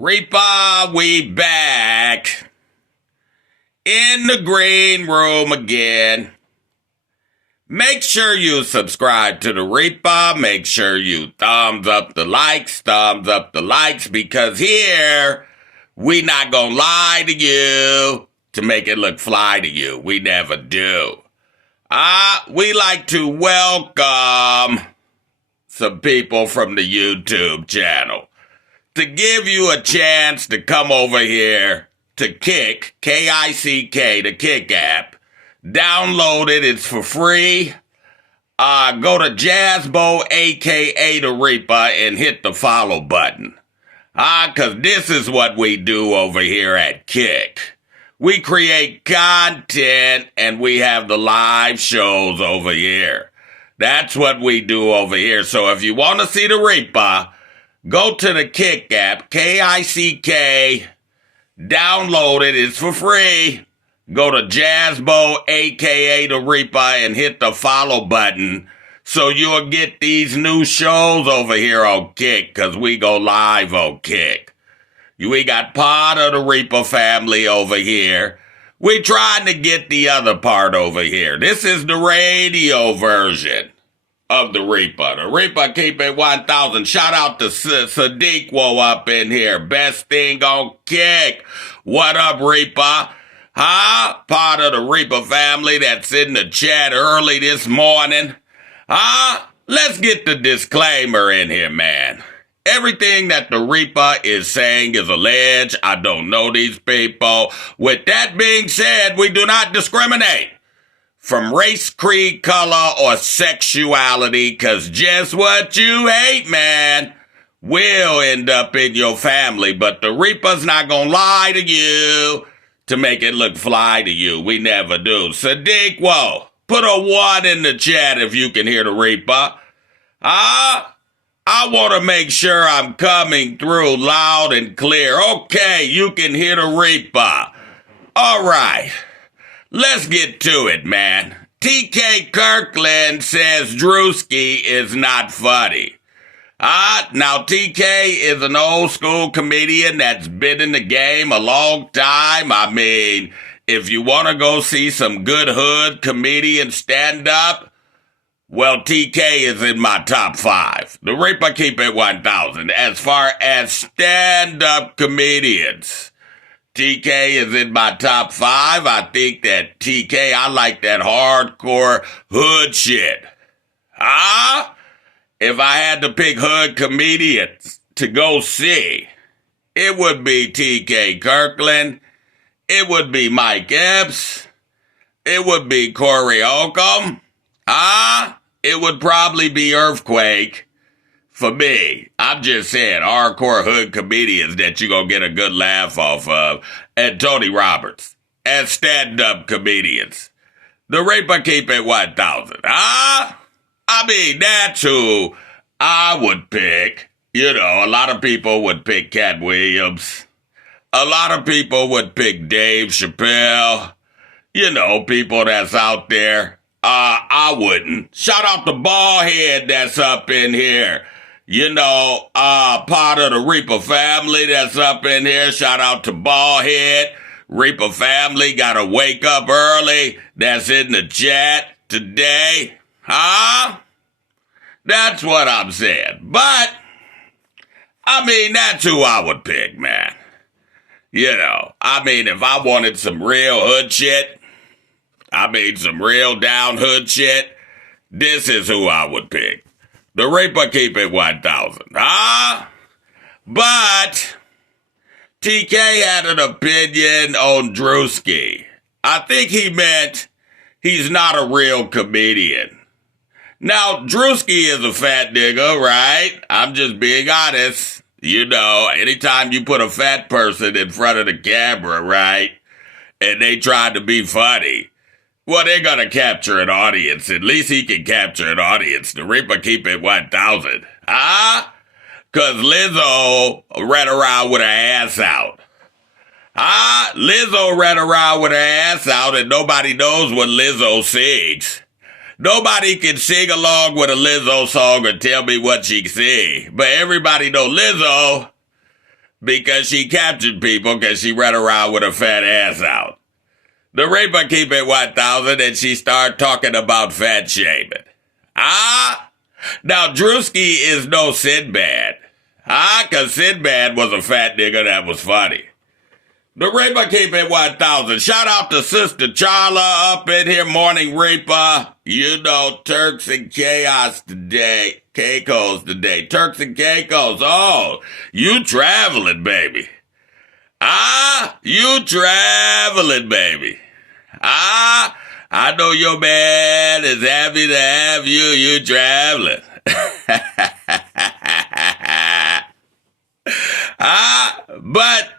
Reaper, we back in the green room again. Make sure you subscribe to the Reaper. Make sure you thumbs up the likes, because here we not gonna lie to you to make it look fly to you. We never do. We like to welcome some people from the YouTube channel to give you a chance to come over here to Kick, K-I-C-K, the Kick app. Download it. It's for free. Go to Jazzbo, a.k.a. the Reaper, and hit the follow button. Because this is what we do over here at Kick. We create content, and we have the live shows over here. That's what we do over here. So if you want to see the Reaper, go to the Kick app, K-I-C-K. Download it. It's for free. Go to Jazzbo, a.k.a. the Reaper, and hit the follow button so you'll get these new shows over here on Kick, because we go live on Kick. We got part of the Reaper family over here. We trying to get the other part over here. This is the radio version of the Reaper. The Reaper keep it 1,000. Shout out to Sadiq up in here. Best thing on Kick. What up, Reaper? Part of the Reaper family that's in the chat early this morning. Let's get the disclaimer in here, man. Everything that the Reaper is saying is alleged. I don't know these people. With that being said, we do not discriminate from race, creed, color, or sexuality, because just what you hate, man, will end up in your family. But the Reaper's not gonna lie to you to make it look fly to you. We never do. Sadiq, put a 1 in the chat if you can hear the Reaper. I want to make sure I'm coming through loud and clear. Okay, you can hear the Reaper. All right, let's get to it, man. TK Kirkland says Druski is not funny. Now TK is an old school comedian that's been in the game a long time. I mean, if you want to go see some good hood comedian stand up, well, TK is in my top 5. The Reaper keep it 1,000. As far as stand up comedians, TK is in my top 5. I think that TK, I like that hardcore hood shit. If I had to pick hood comedians to go see, it would be TK Kirkland. It would be Mike Epps. It would be Corey Holcomb. It would probably be Earthquake for me. I'm just saying, hardcore hood comedians that you gonna get a good laugh off of. And Tony Roberts as stand-up comedians. The Reaper keep it 1,000. I mean, that's who I would pick. You know, a lot of people would pick Cat Williams. A lot of people would pick Dave Chappelle. You know, people that's out there. I wouldn't. Shout out to Ballhead that's up in here. You know, part of the Reaper family that's up in here. Shout out to Ballhead. Reaper family gotta wake up early. That's in the chat today. That's what I'm saying. But, I mean, that's who I would pick, man. You know, I mean, if I wanted some real hood shit, some real down hood shit, this is who I would pick. The Reaper keep it 1,000. But TK had an opinion on Druski. I think he meant he's not a real comedian. Now, Druski is a fat nigga, right? I'm just being honest. You know, anytime you put a fat person in front of the camera, right, and they try to be funny, well, they're gonna capture an audience. At least he can capture an audience. The Reaper keep it 1,000. Cause Lizzo ran around with her ass out. Lizzo ran around with her ass out and nobody knows what Lizzo sings. Nobody can sing along with a Lizzo song or tell me what she sing. But everybody know Lizzo. because she captured people because she ran around with her fat ass out. The Reaper keep it 1,000 and she started talking about fat shaming. Now Druski is no Sinbad. Because Sinbad was a fat nigga that was funny. The Reaper keep it 1,000. Shout out to Sister Charla up in here, Morning Reaper. You know, Turks and Chaos today. Caicos today. Turks and Caicos. Oh, you traveling, baby. You traveling, baby. I know your man is happy to have you. You traveling. But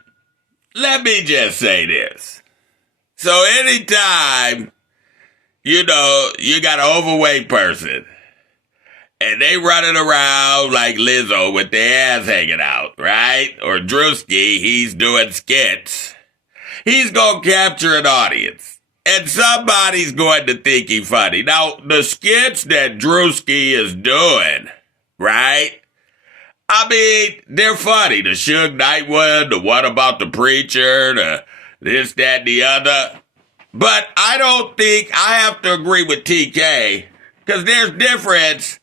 let me just say this. So anytime, you know, you got an overweight person and they running around like Lizzo with their ass hanging out, right? Or Druski, he's doing skits. He's going to capture an audience. And somebody's going to think he's funny. Now, the skits that Druski is doing, right? I mean, they're funny. The Suge Knight one, the one about the preacher, the this, that, and the other. But I don't think I have to agree with TK, because there's difference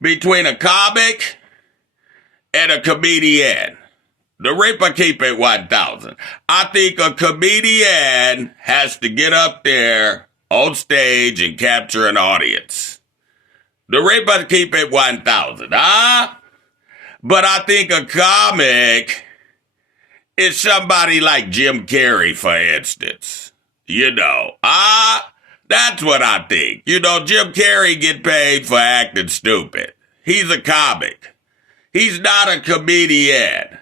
between a comic and a comedian. The Reaper keep it 1,000. I think a comedian has to get up there on stage and capture an audience. The Reaper keep it 1,000, But I think a comic is somebody like Jim Carrey, for instance. You know, that's what I think. You know, Jim Carrey get paid for acting stupid. He's a comic. He's not a comedian.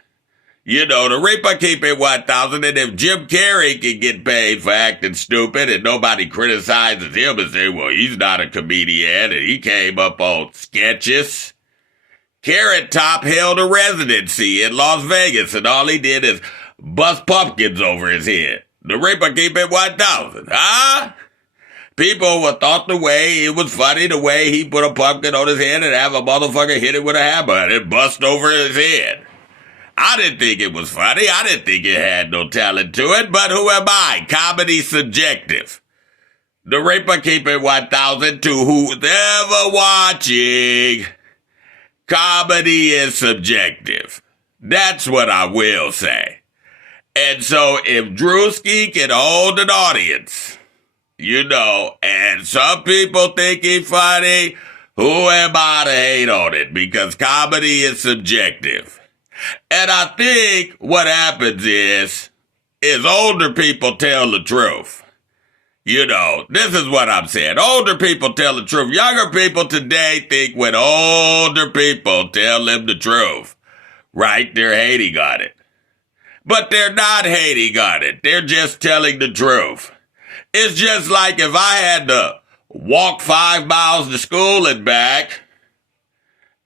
You know, the Reaper keep it 1,000, and if Jim Carrey can get paid for acting stupid and nobody criticizes him and say, well, he's not a comedian and he came up on sketches. Carrot Top held a residency in Las Vegas, and all he did is bust pumpkins over his head. The Reaper keep it 1,000, People thought the way it was funny, the way he put a pumpkin on his head and have a motherfucker hit it with a hammer and it bust over his head. I didn't think it was funny. I didn't think it had no talent to it, but who am I? Comedy's subjective. The Reaper keep it 1,000 to who's ever watching. Comedy is subjective. That's what I will say. And so if Druski can hold an audience, you know, and some people think he's funny, who am I to hate on it? Because comedy is subjective. And I think what happens is older people tell the truth. You know, this is what I'm saying. Older people tell the truth. Younger people today think when older people tell them the truth, right, they're hating on it. But they're not hating on it. They're just telling the truth. It's just like if I had to walk 5 miles to school and back,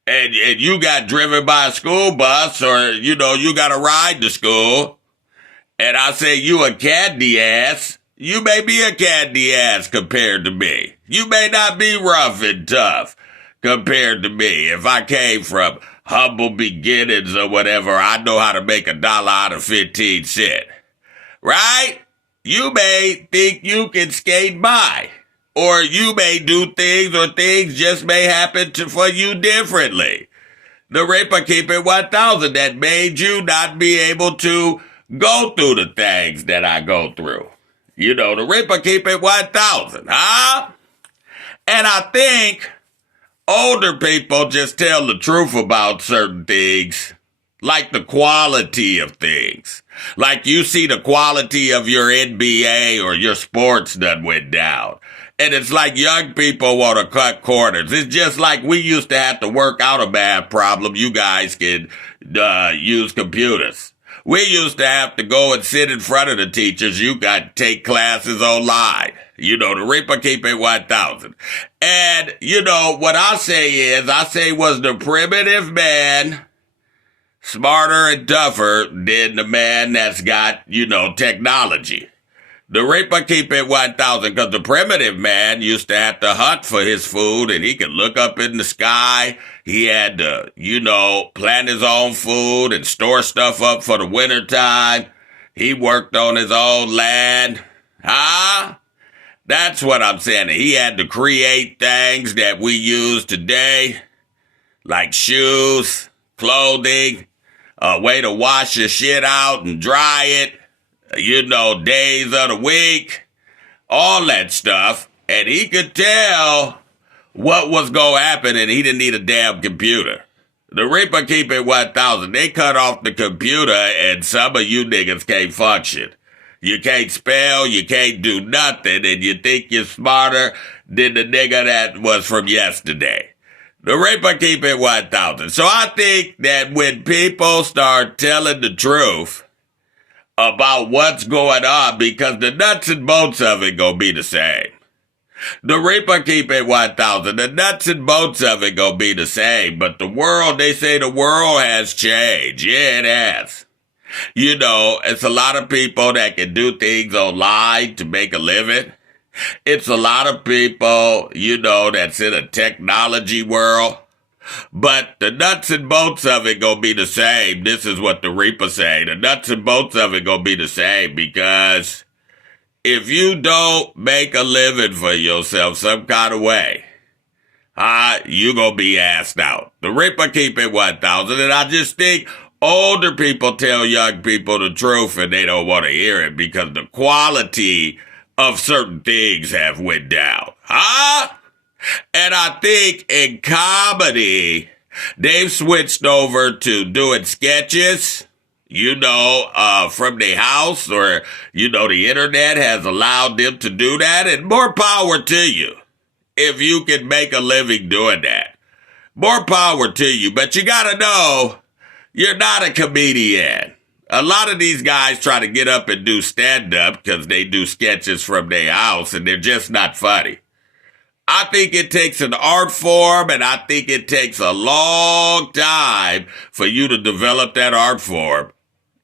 and you got driven by a school bus, or, you know, you got to ride to school, and I say you a candy ass, you may be a candy ass compared to me. You may not be rough and tough compared to me. If I came from humble beginnings or whatever, I know how to make $1 out of 15 cents. Right? You may think you can skate by. Or you may do things, or things just may happen for you differently. The Reaper keep it 1,000 that made you not be able to go through the things that I go through. You know, the Reaper keep it 1,000, And I think older people just tell the truth about certain things, like the quality of things. Like you see the quality of your NBA or your sports that went down. And it's like young people want to cut corners. It's just like we used to have to work out a math problem. You guys can use computers. We used to have to go and sit in front of the teachers. You got to take classes online. You know, the Reaper keep it 1,000. And, you know, what I say was the primitive man smarter and tougher than the man that's got, you know, technology. The Reaper keep it 1,000 because the primitive man used to have to hunt for his food and he could look up in the sky. He had to, plant his own food and store stuff up for the wintertime. He worked on his own land. That's what I'm saying. He had to create things that we use today, like shoes, clothing, a way to wash your shit out and dry it, days of the week, all that stuff. And he could tell what was going to happen, and he didn't need a damn computer. The Reaper keep it 1,000. They cut off the computer, and some of you niggas can't function. You can't spell, you can't do nothing, and you think you're smarter than the nigga that was from yesterday. The Reaper keep it 1,000. So I think that when people start telling the truth about what's going on, because the nuts and bolts of it gonna be the same. The Reaper keep it 1,000. The nuts and bolts of it gonna be the same. But the world, they say the world has changed. Yeah, it has. It's a lot of people that can do things online to make a living. It's a lot of people, that's in a technology world. But the nuts and bolts of it gonna be the same. This is what the Reaper say. The nuts and bolts of it gonna be the same, because if you don't make a living for yourself some kind of way, you gonna be asked out. The Reaper keep it 1,000, and I just think older people tell young people the truth and they don't want to hear it because the quality of certain things have went down. And I think in comedy, they've switched over to doing sketches, from their house, or, the internet has allowed them to do that, and more power to you if you can make a living doing that. More power to you, but you gotta know you're not a comedian. A lot of these guys try to get up and do stand-up because they do sketches from their house, and they're just not funny. I think it takes an art form, and I think it takes a long time for you to develop that art form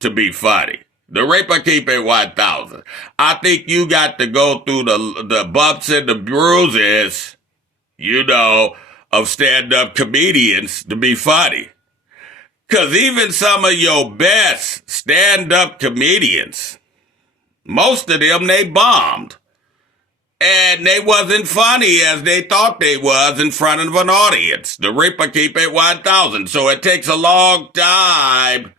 to be funny. The Reaper keep it 1,000. I think you got to go through the bumps and the bruises, of stand-up comedians to be funny. Because even some of your best stand-up comedians, most of them, they bombed. And they wasn't funny as they thought they was in front of an audience. The Reaper keep it 1,000. So it takes a long time,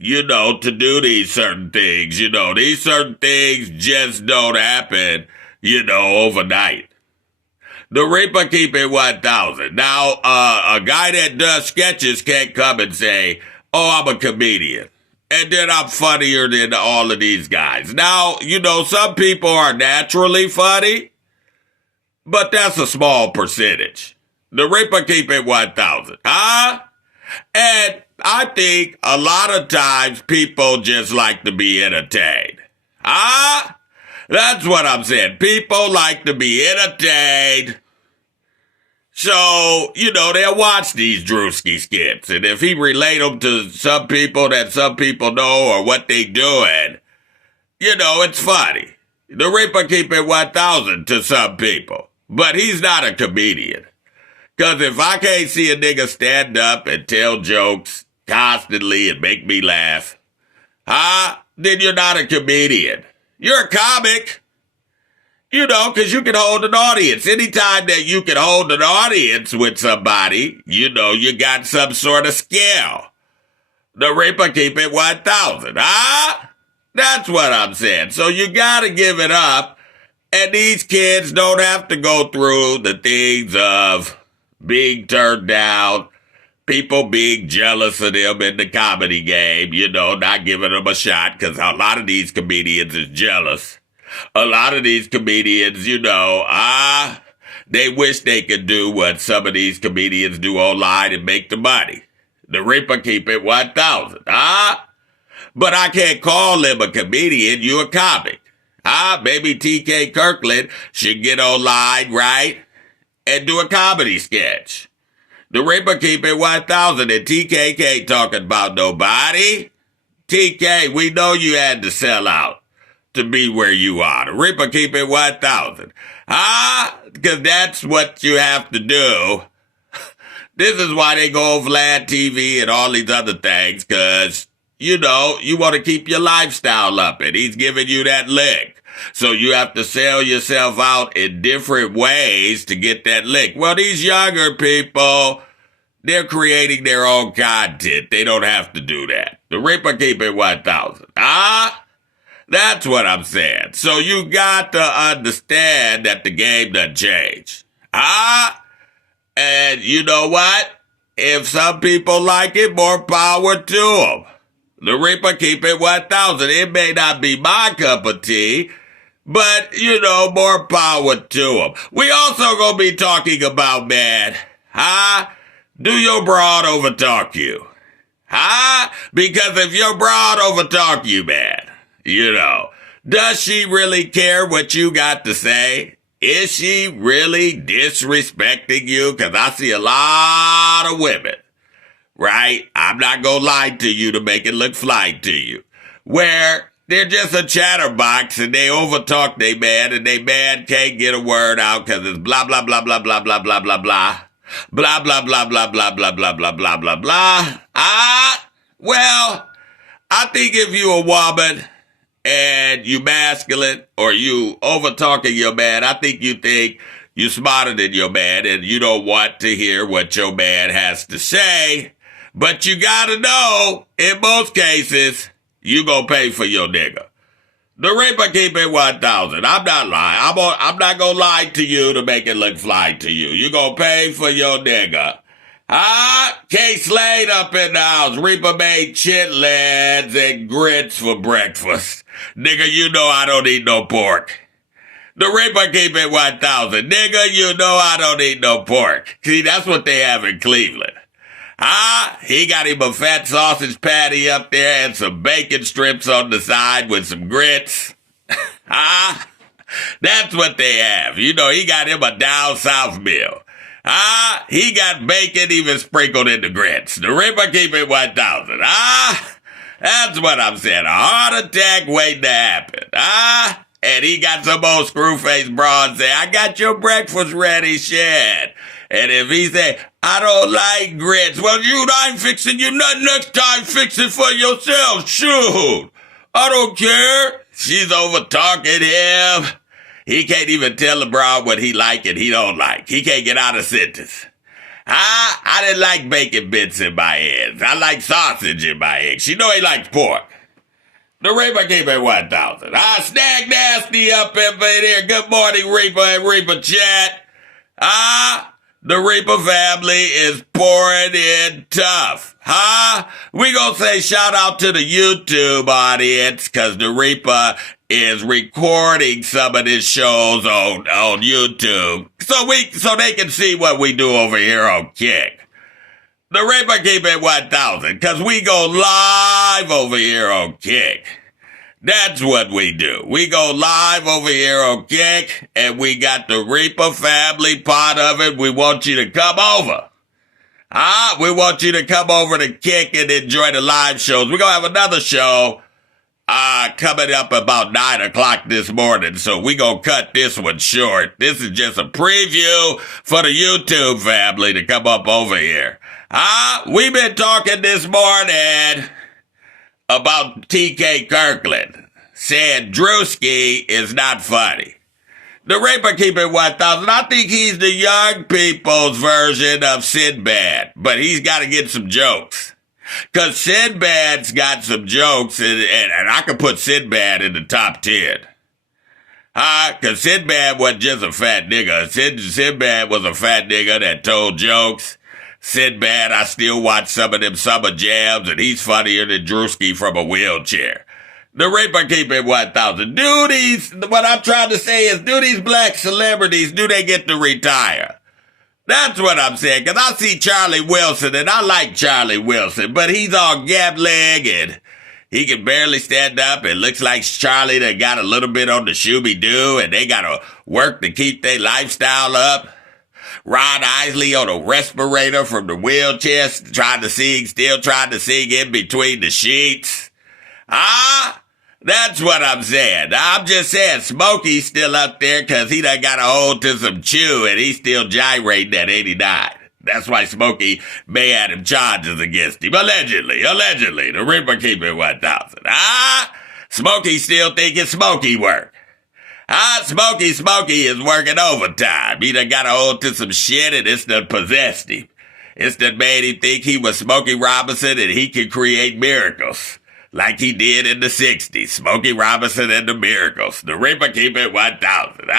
to do these certain things. These certain things just don't happen, overnight. The Reaper keep it 1,000. Now, a guy that does sketches can't come and say, oh, I'm a comedian, and then I'm funnier than all of these guys. Now, some people are naturally funny, but that's a small percentage. The Reaper keep it 1,000. And I think a lot of times people just like to be entertained. That's what I'm saying. People like to be entertained. So, they'll watch these Druski skits. And if he relate them to some people that some people know or what they doing, it's funny. The Reaper keep it 1,000 to some people. But he's not a comedian. Because if I can't see a nigga stand up and tell jokes constantly and make me laugh, then you're not a comedian. You're a comic. Because you can hold an audience. Anytime that you can hold an audience with somebody, you got some sort of skill. The Reaper keep it 1,000. That's what I'm saying. So you gotta give it up. And these kids don't have to go through the things of being turned down, people being jealous of them in the comedy game, not giving them a shot, because a lot of these comedians is jealous. A lot of these comedians, they wish they could do what some of these comedians do online and make the money. The Reaper keep it 1,000. But I can't call him a comedian. You a comic. Maybe TK Kirkland should get online, right? And do a comedy sketch. The Reaper keep it 1,000 and TK can't talking about nobody. TK, we know you had to sell out. to be where you are. The Reaper keep it 1,000. Because that's what you have to do. This is why they go on Vlad TV and all these other things, because, you want to keep your lifestyle up, and he's giving you that lick. So you have to sell yourself out in different ways to get that lick. Well, these younger people, they're creating their own content. They don't have to do that. The Reaper keep it 1,000. That's what I'm saying. So you got to understand that the game done changed. And you know what? If some people like it, more power to them. The Reaper keep it 1,000. It may not be my cup of tea, but, more power to them. We also gonna be talking about, man, do your broad overtalk you? Because if your broad overtalk you, man, does she really care what you got to say? Is she really disrespecting you? Because I see a lot of women, right? I'm not going to lie to you to make it look fly to you, where they're just a chatterbox and they overtalk they man and they man can't get a word out because it's blah, blah, blah, blah, blah, blah, blah, blah, blah. Blah, blah, blah, blah, blah, blah, blah, blah, blah, blah, blah. Well, I think if you a woman and you masculine or you over-talking your man, I think you think you smarter than your man and you don't want to hear what your man has to say. But you gotta know, in most cases, you gonna pay for your nigga. The Reaper keep it 1,000. I'm not lying. I'm not gonna lie to you to make it look fly to you. You gonna pay for your nigga. K Slade up in the house. Reaper made chitlins and grits for breakfast. Nigga, I don't eat no pork. The Reaper keep it 1,000. Nigga, I don't eat no pork. See, that's what they have in Cleveland. He got him a fat sausage patty up there and some bacon strips on the side with some grits. That's what they have. He got him a down south meal. He got bacon even sprinkled in the grits. The Reaper keep it 1,000. That's what I'm saying. A heart attack waiting to happen. And he got some old screw-faced broad say, I got your breakfast ready, shit. And if he say, I don't like grits, well, I ain't fixing you nothing next time. Fix it for yourself. Shoot. I don't care. She's over-talking him. He can't even tell LeBron what he like and he don't like. He can't get out a sentence. I didn't like bacon bits in my eggs. I like sausage in my eggs. He likes pork. The Reaper keep it 1,000. Snag Nasty up in here. Good morning, Reaper and Reaper chat. The Reaper family is pouring in tough. We gonna say shout out to the YouTube audience because the Reaper is recording some of his shows on YouTube. So they can see what we do over here on Kick. The Reaper keep it 1,000 because we go live over here on Kick. That's what we do. We go live over here on Kick, and we got the Reaper family part of it. We want you to come over. We want you to come over to Kick and enjoy the live shows. We're going to have another show coming up about 9 o'clock this morning, so we're going to cut this one short. This is just a preview for the YouTube family to come up over here. We've been talking this morning about TK Kirkland, saying Druski is not funny. The Reaper keep it 1,000. I think he's the young people's version of Sinbad, but he's got to get some jokes. Because Sinbad's got some jokes, and I could put Sinbad in the top 10. Because Sinbad wasn't just a fat nigga. Sinbad was a fat nigga that told jokes. Sinbad, I still watch some of them summer jams, and he's funnier than Druski from a wheelchair. The Reaper keep it 1,000. What I'm trying to say is, do these black celebrities, do they get to retire? That's what I'm saying, because I see Charlie Wilson, and I like Charlie Wilson, but he's all gab-leg, and he can barely stand up. It looks like Charlie that got a little bit on the Shooby-Doo, and they got to work to keep their lifestyle up. Ron Isley on a respirator from the wheelchair, still trying to sing in between the sheets. That's what I'm saying. I'm just saying Smokey's still up there because he done got a hold to some chew and he's still gyrating at 89. That's why Smokey may have him charges against him. Allegedly. The Reaper keep it 1,000. Smokey still thinking Smokey work. Smokey is working overtime. He done got a hold to some shit and it's done possessed him. It's done made him think he was Smokey Robinson and he could create miracles. Like he did in the 60s. Smokey Robinson and the Miracles. The Reaper keep it 1,000.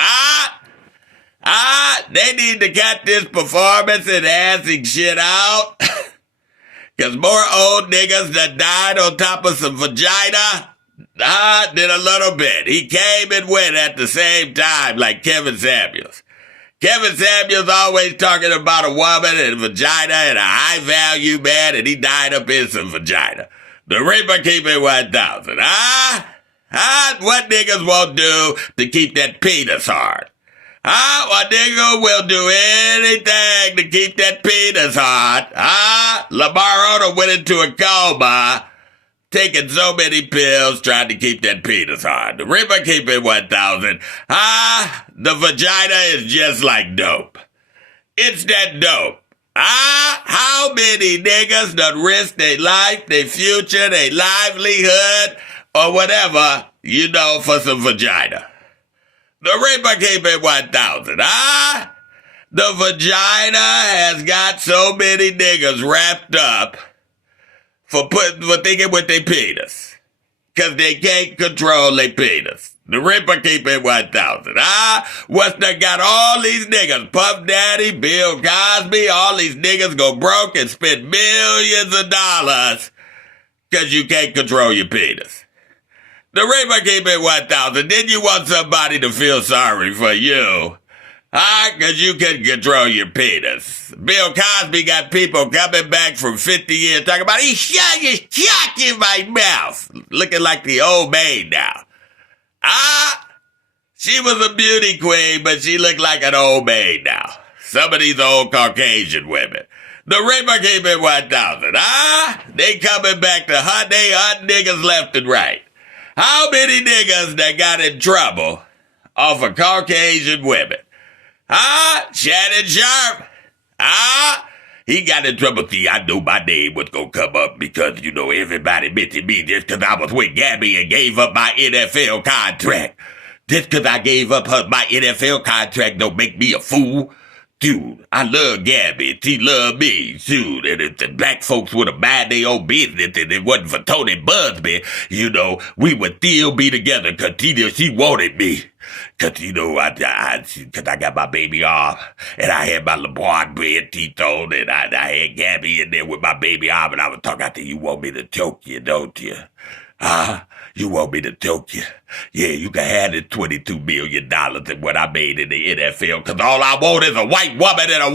They need to cut this performance-enhancing shit out. Because more old niggas that died on top of some vagina did a little bit. He came and went at the same time like Kevin Samuels. Kevin Samuels always talking about a woman and a vagina and a high-value man, and he died up in some vagina. The Reaper keep it 1,000. What niggas won't do to keep that penis hard? What nigga will do anything to keep that penis hard? Lamar Odom went into a coma, taking so many pills, trying to keep that penis hard. The Reaper keep it 1,000. The vagina is just like dope. It's that dope. How many niggas done risk their life, their future, their livelihood, or whatever, for some vagina? The Reaper keep it 1,000. The vagina has got so many niggas wrapped up for thinking with their penis. Cause they can't control their penis. The Reaper keep it 1,000. What's that got all these niggas? Puff Daddy, Bill Cosby, all these niggas go broke and spend millions of dollars cause you can't control your penis. The Reaper keep it 1,000. Then you want somebody to feel sorry for you. Cause you can control your penis. Bill Cosby got people coming back from 50 years talking about, he shot his cock in my mouth. Looking like the old maid now. She was a beauty queen, but she looked like an old maid now. Some of these old Caucasian women. The Reaper keep it 1,000. They coming back to hunt. They hunt niggas left and right. How many niggas that got in trouble off of Caucasian women? Shannon Sharp. He got in trouble. See, I knew my name was going to come up because, everybody mentioned me just because I was with Gabby and gave up my NFL contract. Just because I gave up my NFL contract don't make me a fool. Dude, I love Gabby. She loved me, dude. And if the black folks would have mind their own business and it wasn't for Tony Busby, we would still be together because she wanted me. Because, because I got my baby off and I had my LeBron bred teeth on and I had Gabby in there with my baby off and I was talking, I said, you want me to choke you, don't you? You want me to choke you? Yeah, you can have this $22 million and what I made in the NFL because all I want is a white woman and a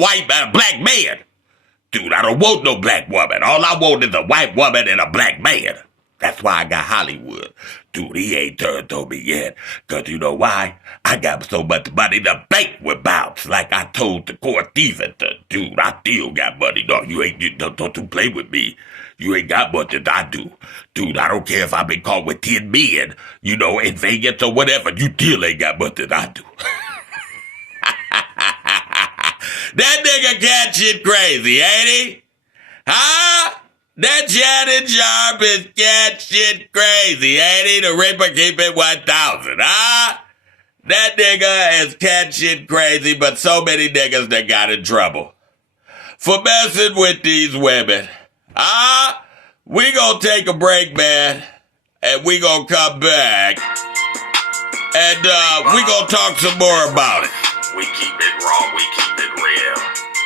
black man. Dude, I don't want no black woman. All I want is a white woman and a black man. That's why I got Hollywood. Dude, he ain't turned on me yet. Because you know why? I got so much money the bank would bounce. Like I told the court Stevenson. Dude, I still got money. No, don't you play with me. You ain't got much as I do. Dude, I don't care if I've been caught with 10 men, in Vegas or whatever. You still ain't got much as I do. That nigga cat shit crazy, ain't he? That Shannon Sharp is cat shit crazy, ain't he? The Reaper keep it 1,000, That nigga is cat shit crazy, but so many niggas that got in trouble for messing with these women. We gonna take a break, man, and we gonna come back, and we gonna talk some more about it. We keep it raw, we keep it real.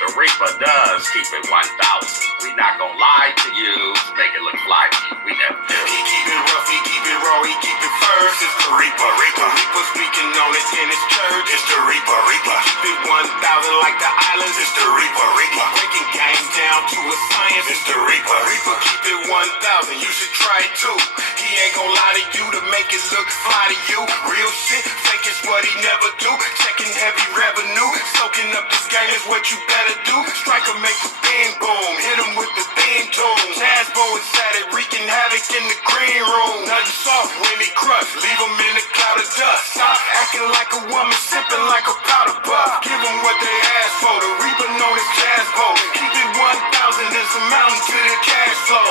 The Reaper does keep it 1,000. We not gonna lie to you, make it look like we never do. He keep it rough, he keep it raw, he keep it first. It's the Reaper. Reaper speaking on it in his church. It's the Reaper. Keep it 1,000 like the islands. It's the Reaper. Breaking game down to a science. It's the Reaper. Keep it 1,000, you should try it too. He ain't gonna lie to you to make it look fly to you. Real shit, fake is what he never do. Checking heavy revenue, soaking up this game is what you better do. Striker make a bang boom, hit him with the theme tune. Hasbro inside it, wreaking havoc in the green room. Nothing soft when he crush, leave him in a cloud of dust. Stop acting like a woman, sipping like a powder puff. Give them what they ask for, the reaper known as jazz boat. Keep it 1,000 is a mountain to the cash flow.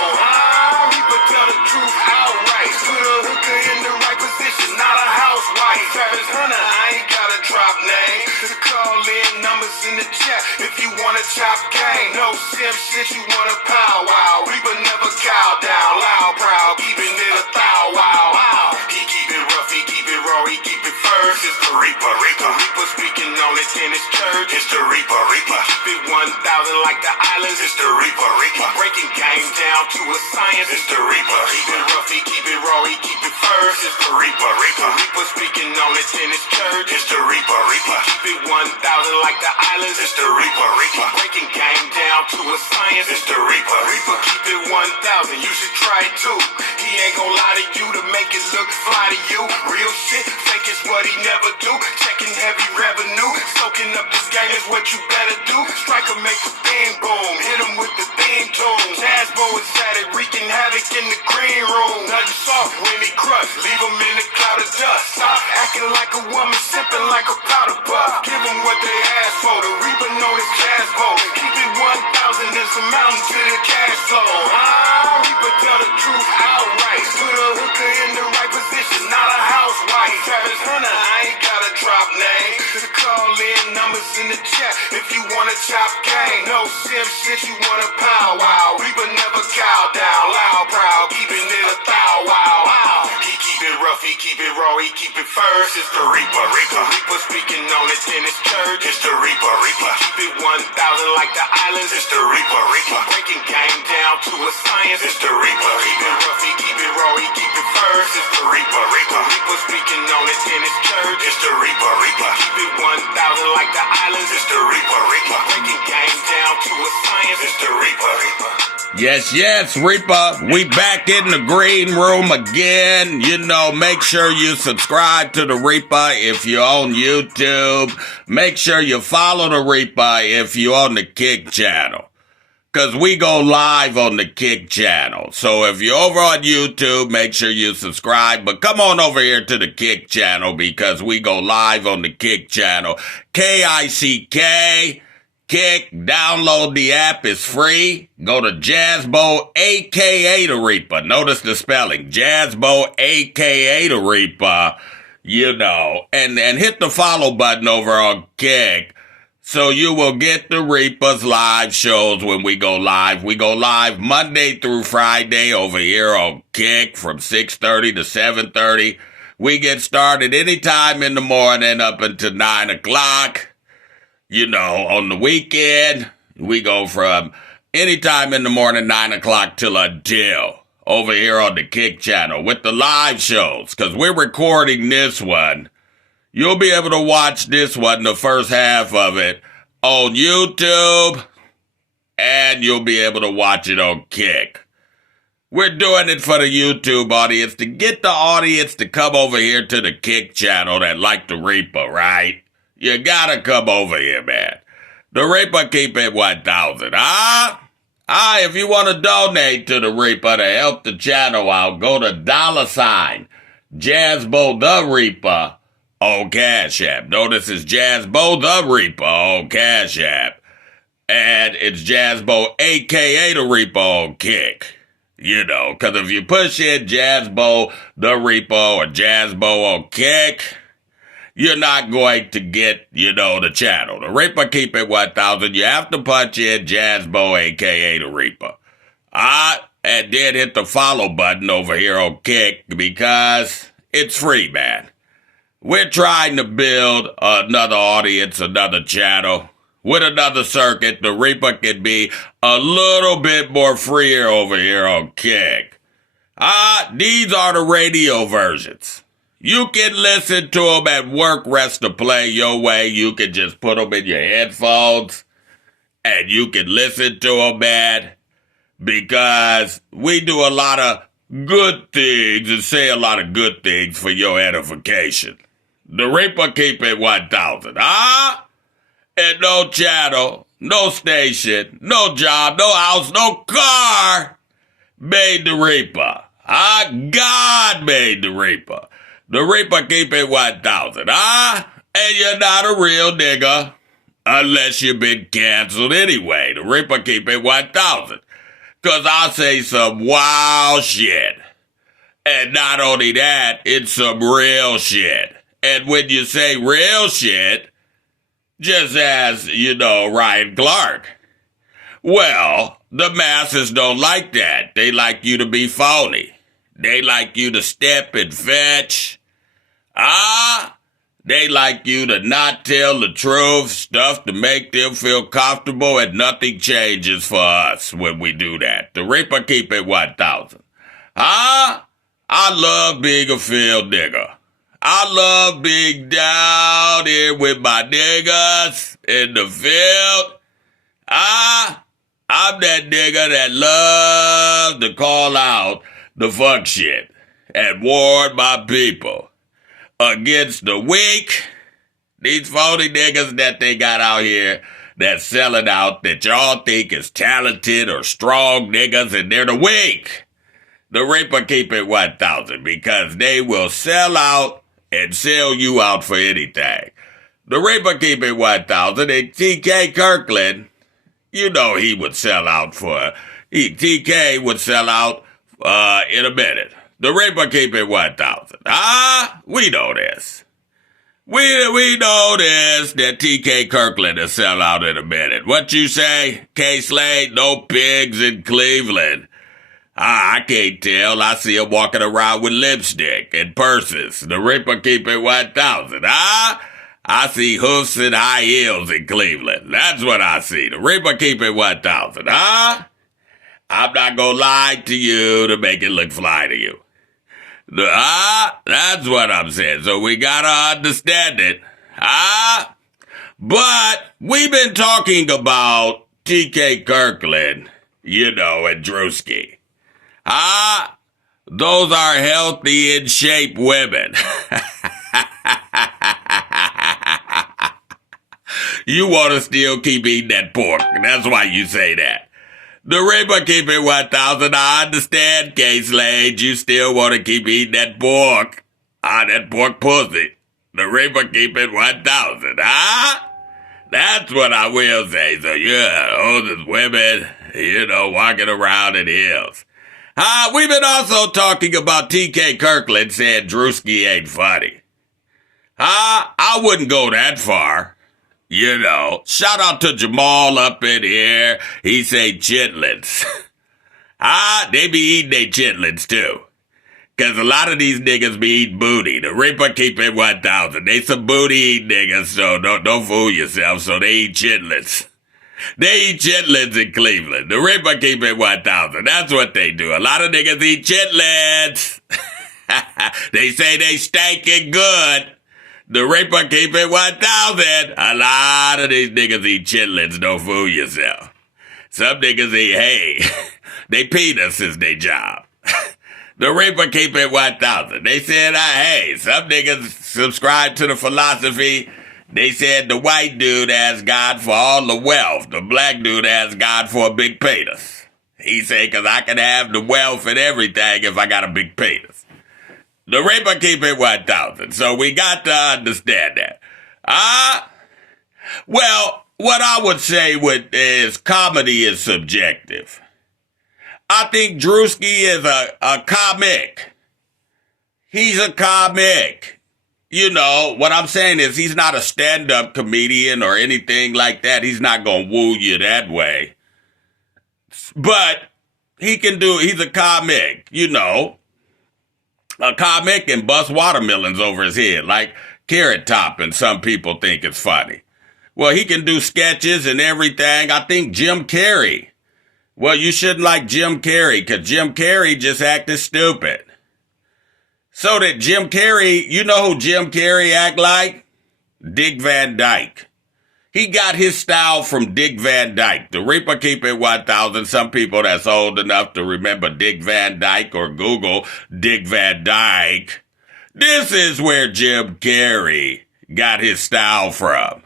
Reaper tell the truth outright. Put a hooker in the right position, not a housewife. Travis Hunter, I ain't gotta drop names. Just call in numbers in the chat if you wanna chop game. No sim shit, you wanna powwow. Reaper never cow down, loud, proud, keeping it a thou wow. He keep it rough, he keep it raw, he keep it first. It's the Reaper, Reaper speaking on it in his church. It's the Reaper, He keep it 1,000 like the islands. It's the Reaper, breaking game down to a science. It's the Reaper, keep it rough, he keep it raw, he keep it first. It's the Reaper, Reaper speaking on it in his church. It's the Reaper, keep it 1,000 like the islands. It's the Reaper, breaking game down to a science. It's the Reaper, keep it 1,000. You should try it too. He ain't gon' lie to you to make it look fly to you. Real shit, fake is what he never do. Checking heavy revenue, soaking up this game is what you better do. Striker make the bing boom, hit him with the theme tune. Jazbo is at it, wreaking havoc in the green room. Nothing soft when he crush, leave him in a cloud of dust. Stop acting like a woman, sipping like a powder puff. Give him what they ask for, the reaper known as Jazbo. Keep it 1,000 is a mountain to the cash flow. Reaper tell the truth outright. Put a hooker in the right position, not a housewife. Travis Hunter, I ain't gotta drop names. Just call in numbers in the chat if you wanna chop game. No sim shit, you wanna powwow. Reaper never cow down, loud, proud, keeping it a thou wow. He keep it rough, he keep it raw, he keep it first. It's the Reaper, Reaper speaking on it in his church. It's the Reaper, keep it 1,000 like the islands. It's the Reaper, breaking game down to a science. It's the Reaper, keep it rough, he keep it raw, he keep it first. It's the Reaper, Reaper speaking on it in his church. It's the Reaper, keep it 1,000 like the islands. It's the Reaper, breaking game down to a science. It's the Reaper. Yes, Reaper, we back in the green room again. You know, make sure you subscribe to the Reaper if you're on YouTube. Make sure you follow the Reaper if you're on the Kick channel. Cause we go live on the Kick channel. So if you're over on YouTube, make sure you subscribe. But come on over here to the Kick channel because we go live on the Kick channel. Kick. Kick, download the app, it's free. Go to Jazbo, aka the Reaper. Notice the spelling, Jazbo, aka the Reaper. You know, and hit the follow button over on Kick so you will get the Reaper's live shows when we go live. We go live Monday through Friday over here on Kick from 6:30 to 7:30. We get started anytime in the morning up until 9 o'clock. You know, on the weekend, we go from anytime in the morning, 9 o'clock till until over here on the Kick channel with the live shows. Because we're recording this one. You'll be able to watch this one, the first half of it, on YouTube. And you'll be able to watch it on Kick. We're doing it for the YouTube audience to get the audience to come over here to the Kick channel that like the Reaper, right? You gotta come over here, man. The Reaper keep it 1,000. If you want to donate to the Reaper to help the channel out, go to $ Jazbo the Reaper on Cash App. Notice it's Jazbo the Reaper on Cash App. And it's Jazbo, aka the Reaper on Kick. You know, because if you push in Jazbo the Reaper or Jazbo on Kick, you're not going to get, you know, the channel. The Reaper keep it 1,000. You have to punch in Jazbo, a.k.a. the Reaper. And then hit the follow button over here on Kick because it's free, man. We're trying to build another audience, another channel. With another circuit, the Reaper can be a little bit more freer over here on Kick. These are the radio versions. You can listen to them at work, rest, or play your way. You can just put them in your headphones and you can listen to them, man, because we do a lot of good things and say a lot of good things for your edification. The Reaper keep it 1,000. And no channel, no station, no job, no house, no car made the Reaper. God made the Reaper. The Reaper keep it 1,000. And you're not a real nigga unless you've been canceled anyway. The Reaper keep it 1,000. Cause I'll say some wild shit. And not only that, it's some real shit. And when you say real shit, just as, Ryan Clark. Well, the masses don't like that. They like you to be phony. They like you to step and fetch. They like you to not tell the truth, stuff to make them feel comfortable, and nothing changes for us when we do that. The Reaper keep it 1,000. I love being a field nigga. I love being down here with my niggas in the field. I'm that nigga that loves to call out the fuck shit and warn my people against the weak. These phony niggas that they got out here that's selling out that y'all think is talented or strong niggas, and they're the weak. The Reaper keep it 1,000 because they will sell out and sell you out for anything. The Reaper keep it 1,000, and TK Kirkland, he would sell out TK would sell out in a minute. The Reaper keep it 1,000. We know this. We know this, that TK Kirkland will sell out in a minute. What you say, K-Slade? No pigs in Cleveland. I can't tell. I see him walking around with lipstick and purses. The Reaper keep it 1,000. I see hoofs and high heels in Cleveland. That's what I see. The Reaper keep it 1,000. I'm not gonna lie to you to make it look fly to you. That's what I'm saying. So we gotta understand it. But we've been talking about TK Kirkland, and Druski. Those are healthy, in shape women. You want to still keep eating that pork. That's why you say that. The Reaper keep it 1,000. I understand, K-Slade. You still want to keep eating that pork. That pork pussy. The Reaper keep it 1,000. That's what I will say. So, all these women, walking around in heels. We've been also talking about TK Kirkland saying Druski ain't funny. I wouldn't go that far. Shout out to Jamal up in here. He say chitlins. They be eating they chitlins too. Cause a lot of these niggas be eating booty. The Reaper keep it 1,000. They some booty eating niggas, so don't fool yourself. So they eat chitlins. They eat chitlins in Cleveland. The Reaper keep it 1,000. That's what they do. A lot of niggas eat chitlins. They say they stankin' good. The Reaper keep it 1,000. A lot of these niggas eat chitlins. Don't fool yourself. Some niggas eat hay. They penis is their job. The Reaper keep it 1,000. They said, hey, some niggas subscribe to the philosophy. They said the white dude asks God for all the wealth. The black dude asks God for a big penis. He said, because I can have the wealth and everything if I got a big penis. The Reaper keep it 1,000. So we got to understand that. Well, what I would say is comedy is subjective. I think Druski is a comic. He's a comic. What I'm saying is he's not a stand-up comedian or anything like that. He's not going to woo you that way. But he's a comic, A comic and bust watermelons over his head like Carrot Top, and some people think it's funny. Well, he can do sketches and everything. I think Jim Carrey. Well, you shouldn't like Jim Carrey because Jim Carrey just acted stupid. So that Jim Carrey, you know who Jim Carrey act like? Dick Van Dyke. He got his style from Dick Van Dyke. The Reaper keep it 1,000. Some people that's old enough to remember Dick Van Dyke or Google Dick Van Dyke. This is where Jim Carrey got his style from.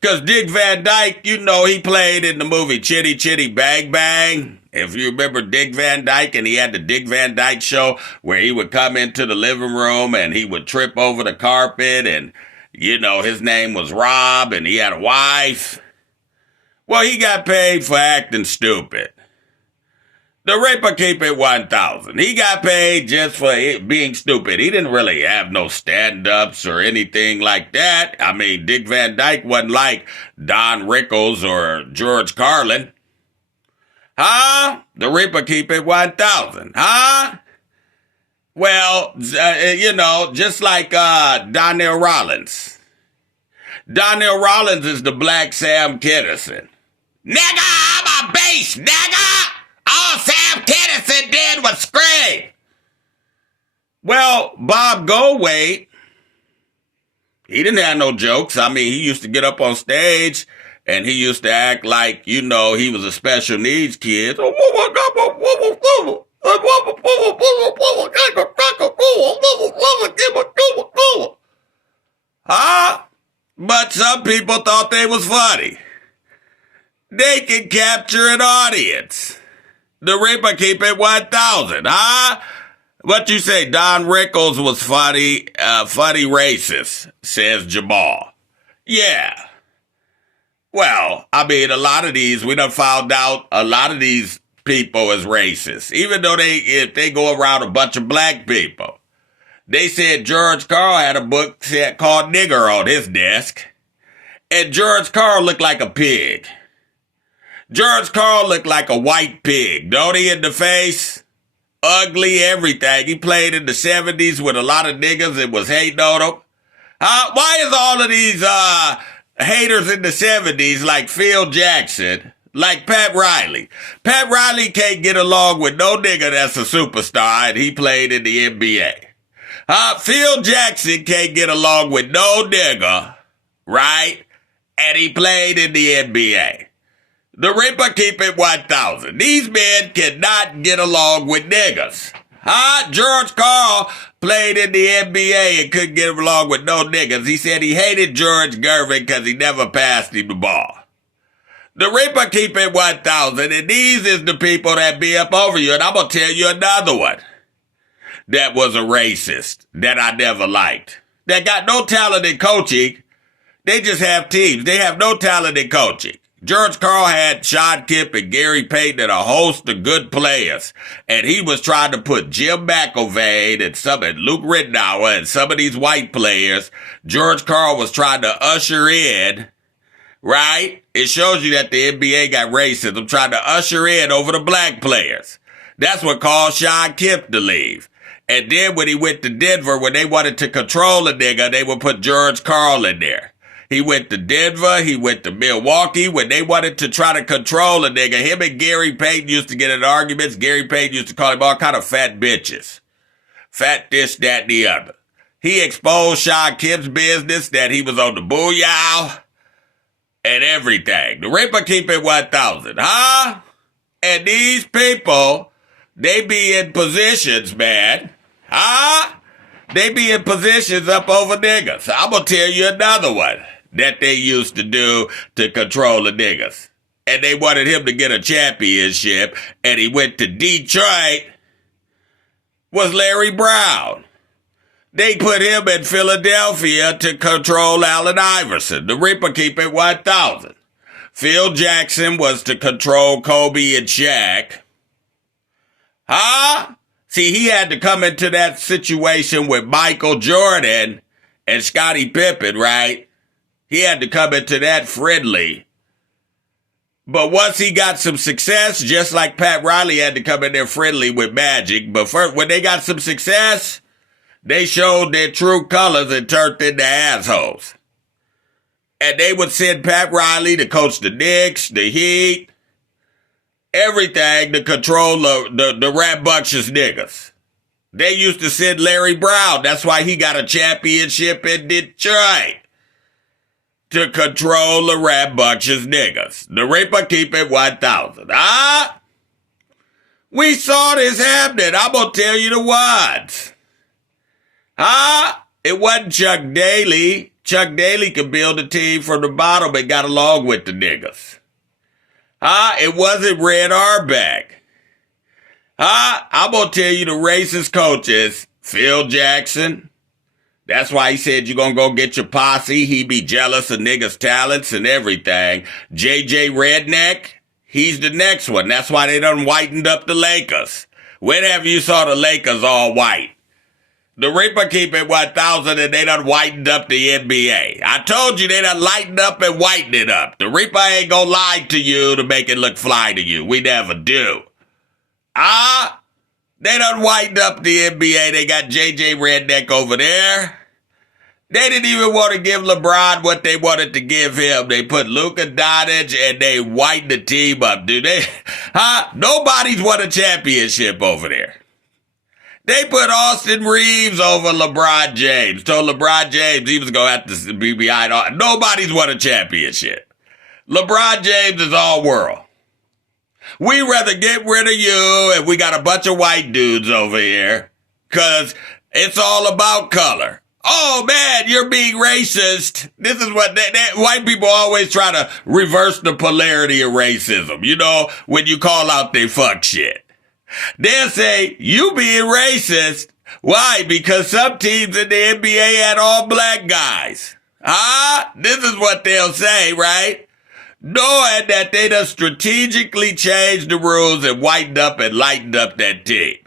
Because Dick Van Dyke, you know, he played in the movie Chitty Chitty Bang Bang. If you remember Dick Van Dyke, and he had the Dick Van Dyke show where he would come into the living room and he would trip over the carpet, and, you know, his name was Rob and he had a wife. Well, he got paid for acting stupid. The Ripper keep it 1,000. He got paid just for being stupid. He didn't really have no stand-ups or anything like that. I mean, Dick Van Dyke wasn't like Don Rickles or George Carlin. Huh? The Ripper keep it 1,000. Huh? Well, you know, just like Donnell Rollins. Donnell Rollins is the Black Sam Kinison. Nigga, I'm a beast, nigga! All Sam Kinison did was scream. Well, Bob Goldthwait, he didn't have no jokes. I mean, he used to get up on stage and he used to act like, you know, he was a special needs kid. Huh? But some people thought they was funny. They can capture an audience. The Ripper keep it 1,000, huh? What you say, Don Rickles was funny racist, says Jamal. Yeah. Well, I mean, a lot of these, we done found out a lot of these people is racist, even though if they go around a bunch of black people. They said George Carl had a book called Nigger on his desk, and George Carl looked like a pig. George Carl looked like a white pig, don't he, in the face? Ugly, everything. He played in the 70s with a lot of niggas that was hating on him. Why is all of these haters in the 70s like Phil Jackson, like Pat Riley? Pat Riley can't get along with no nigga that's a superstar, and he played in the NBA. Phil Jackson can't get along with no nigga, right? And he played in the NBA. The Ripper keep it 1,000. These men cannot get along with niggas. George Carl played in the NBA and couldn't get along with no niggas. He said he hated George Gervin because he never passed him the ball. The Ripper keep it 1,000, and these is the people that be up over you. And I'm going to tell you another one that was a racist that I never liked. That got no talent in coaching. They just have teams. They have no talent in coaching. George Carl had Sean Kemp and Gary Payton and a host of good players. And he was trying to put Jim McIlvain and Luke Rittenauer and some of these white players. George Carl was trying to usher in, right? It shows you that the NBA got racism, trying to usher in over the black players. That's what caused Sean Kemp to leave. And then when he went to Denver, when they wanted to control a nigga, they would put George Carl in there. He went to Denver. He went to Milwaukee. When they wanted to try to control a nigga, him and Gary Payton used to get in arguments. Gary Payton used to call him all kind of fat bitches. Fat this, that, and the other. He exposed Sean Kemp's business, that he was on the booyah and everything. The Ripper keep it 1,000, huh? And these people, they be in positions, man. Huh? They be in positions up over niggas. I'm going to tell you another one that they used to do to control the niggas. And they wanted him to get a championship, and he went to Detroit, was Larry Brown. They put him in Philadelphia to control Allen Iverson. The Ripper keep it 1,000. Phil Jackson was to control Kobe and Shaq. Huh? See, he had to come into that situation with Michael Jordan and Scottie Pippen, right? He had to come into that friendly. But once he got some success, just like Pat Riley had to come in there friendly with Magic, but first, when they got some success, they showed their true colors and turned into assholes. And they would send Pat Riley to coach the Knicks, the Heat, everything to control the rambunctious niggas. They used to send Larry Brown. That's why he got a championship in Detroit. To control the rambunctious niggas. The Ripper keep it 1,000. We saw this happening. I'm going to tell you the ones. It wasn't Chuck Daly. Chuck Daly could build a team from the bottom and got along with the niggas. It wasn't Red Auerbach. I'm gonna tell you the racist coaches, Phil Jackson. That's why he said you're gonna go get your posse. He be jealous of niggas' talents and everything. JJ Redneck, he's the next one. That's why they done whitened up the Lakers. When have you saw the Lakers all white? The Reaper keep it 1,000 and they done whitened up the NBA. I told you they done lightened up and whitened it up. The Reaper ain't gonna lie to you to make it look fly to you. We never do. They done whitened up the NBA. They got JJ Redneck over there. They didn't even want to give LeBron what they wanted to give him. They put Luka Doncic and they whitened the team up, dude. Nobody's won a championship over there. They put Austin Reeves over LeBron James. Told LeBron James he was going to have to be behind. Nobody's won a championship. LeBron James is all world. We rather get rid of you and we got a bunch of white dudes over here because it's all about color. Oh, man, you're being racist. This is what white people always try to reverse the polarity of racism. You know, when you call out they fuck shit. They'll say, you being racist. Why? Because some teams in the NBA had all black guys. This is what they'll say, right? Knowing that they done strategically changed the rules and whitened up and lightened up that team.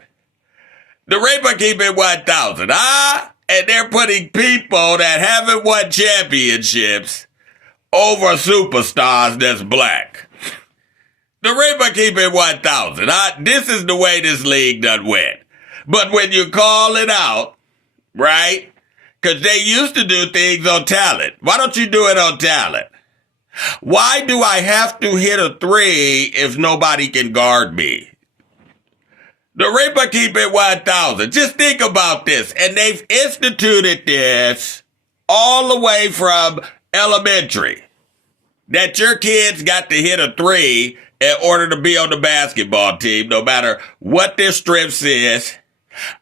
The Reaper keep it 1,000, and they're putting people that haven't won championships over superstars that's black. The Reaper keep it 1,000. This is the way this league done went. But when you call it out, right? Because they used to do things on talent. Why don't you do it on talent? Why do I have to hit a three if nobody can guard me? The Reaper keep it 1,000. Just think about this. And they've instituted this all the way from elementary. That your kids got to hit a three in order to be on the basketball team, no matter what their strengths is.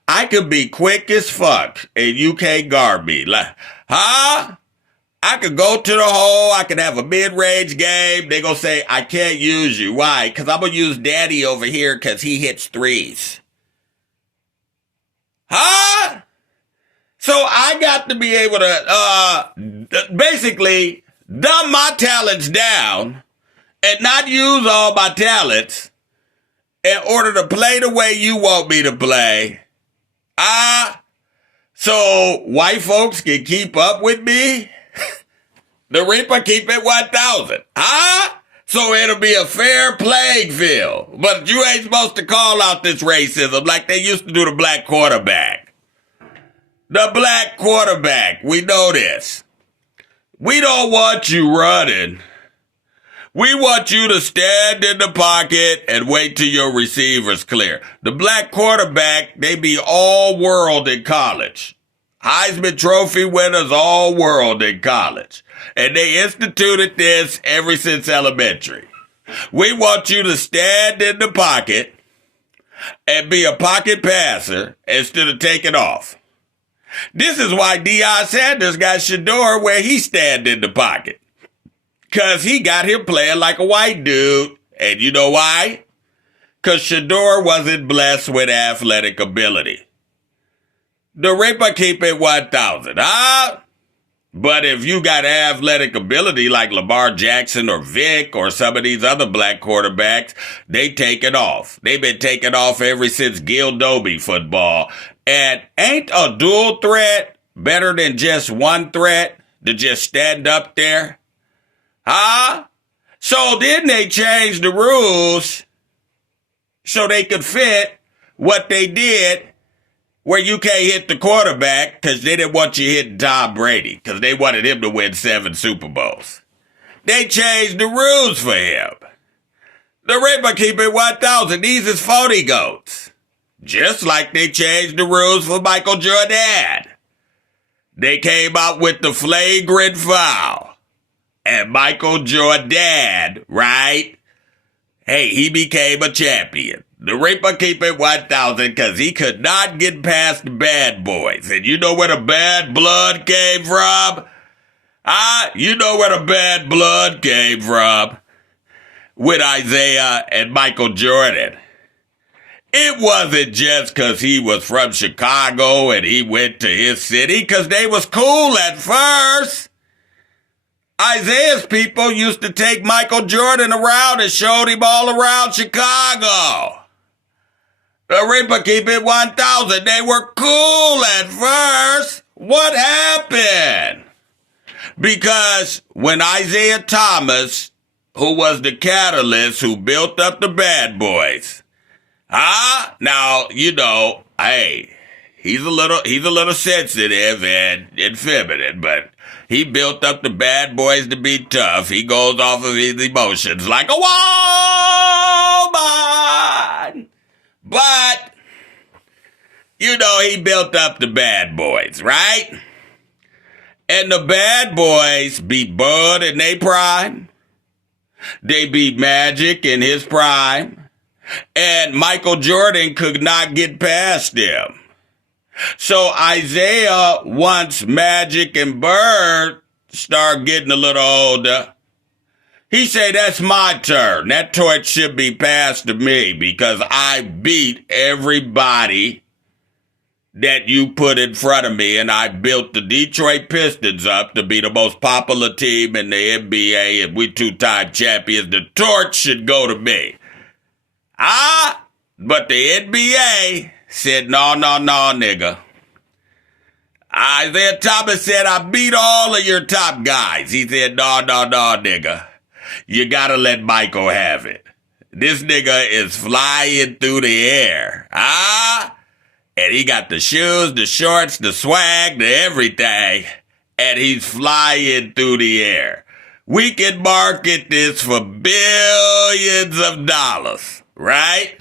I could be quick as fuck and you can't guard me. I could go to the hole. I could have a mid-range game. They gonna say, I can't use you. Why? Because I'm gonna use daddy over here because he hits threes. So I got to be able to basically dumb my talents down and not use all my talents in order to play the way you want me to play. So white folks can keep up with me. The Reaper keep it 1,000. So it'll be a fair playing field. But you ain't supposed to call out this racism like they used to do the black quarterback. The black quarterback, we know this. We don't want you running. We want you to stand in the pocket and wait till your receivers clear. The black quarterback, they be all world in college. Heisman Trophy winners all world in college. And they instituted this ever since elementary. We want you to stand in the pocket and be a pocket passer instead of taking off. This is why Deion Sanders got Shador where he stand in the pocket. Because he got him playing like a white dude. And you know why? Because Shador wasn't blessed with athletic ability. The Reaper keep it 1,000. But if you got athletic ability like Lamar Jackson or Vic or some of these other black quarterbacks, they take it off. They've been taking off ever since Gil Dobie football. And ain't a dual threat better than just one threat to just stand up there? So then they changed the rules so they could fit what they did where you can't hit the quarterback because they didn't want you hitting Tom Brady because they wanted him to win 7 Super Bowls. They changed the rules for him. The Reaper keep it 1,000. These is phony goats. Just like they changed the rules for Michael Jordan. They came out with the flagrant foul. And Michael Jordan, right? Hey, he became a champion. The Reaper keep it 1,000 because he could not get past the bad boys. And you know where the bad blood came from? You know where the bad blood came from with Isaiah and Michael Jordan. It wasn't just because he was from Chicago and he went to his city, because they was cool at first. Isaiah's people used to take Michael Jordan around and showed him all around Chicago. The Reaper keep it 1,000. They were cool at first. What happened? Because when Isaiah Thomas, who was the catalyst who built up the bad boys, now, you know, hey, he's a little sensitive and feminine, but he built up the bad boys to be tough. He goes off of his emotions like a woman. But, you know, he built up the bad boys, right? And the bad boys beat Bud in their prime. They beat Magic in his prime. And Michael Jordan could not get past them. So Isaiah, once Magic and Bird start getting a little older, he said, that's my turn. That torch should be passed to me because I beat everybody that you put in front of me, and I built the Detroit Pistons up to be the most popular team in the NBA, and we 2-time champions. The torch should go to me. But the NBA said, no, nigga. Isaiah Thomas said, I beat all of your top guys. He said, no, nigga. You gotta let Michael have it. This nigga is flying through the air. And he got the shoes, the shorts, the swag, the everything. And he's flying through the air. We can market this for billions of dollars, right?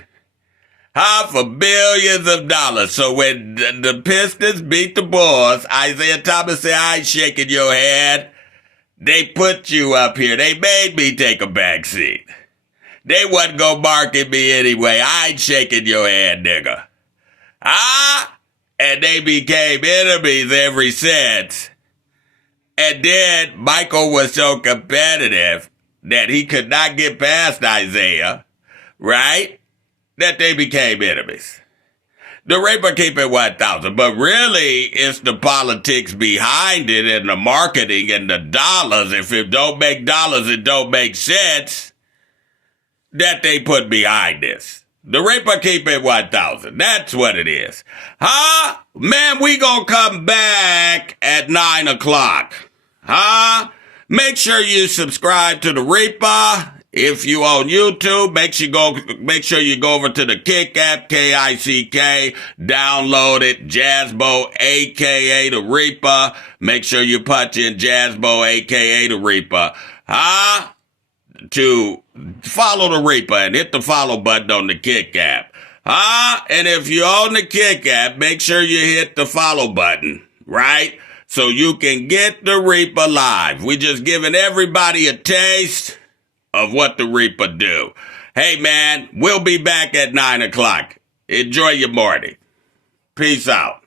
For billions of dollars. So when the Pistons beat the Bulls, Isaiah Thomas said, I ain't shaking your hand. They put you up here. They made me take a back seat. They wasn't gonna market me anyway. I ain't shaking your hand, nigga. And they became enemies ever since. And then Michael was so competitive that he could not get past Isaiah, right? That they became enemies. The Reaper keep it 1,000, but really it's the politics behind it and the marketing and the dollars. If it don't make dollars, it don't make sense that they put behind this. The Reaper keep it 1,000. That's what it is. Man, we gonna come back at 9 o'clock. Make sure you subscribe to the Reaper. If you on YouTube, make sure you go over to the Kick app, Kick, download it, Jazzbo, aka the Reaper. Make sure you punch in Jazzbo, aka the Reaper, to follow the Reaper and hit the follow button on the Kick app. And if you're on the Kick app, make sure you hit the follow button, right? So you can get the Reaper live. We just giving everybody a taste of what the Reaper do. Hey, man, we'll be back at 9 o'clock. Enjoy your morning. Peace out.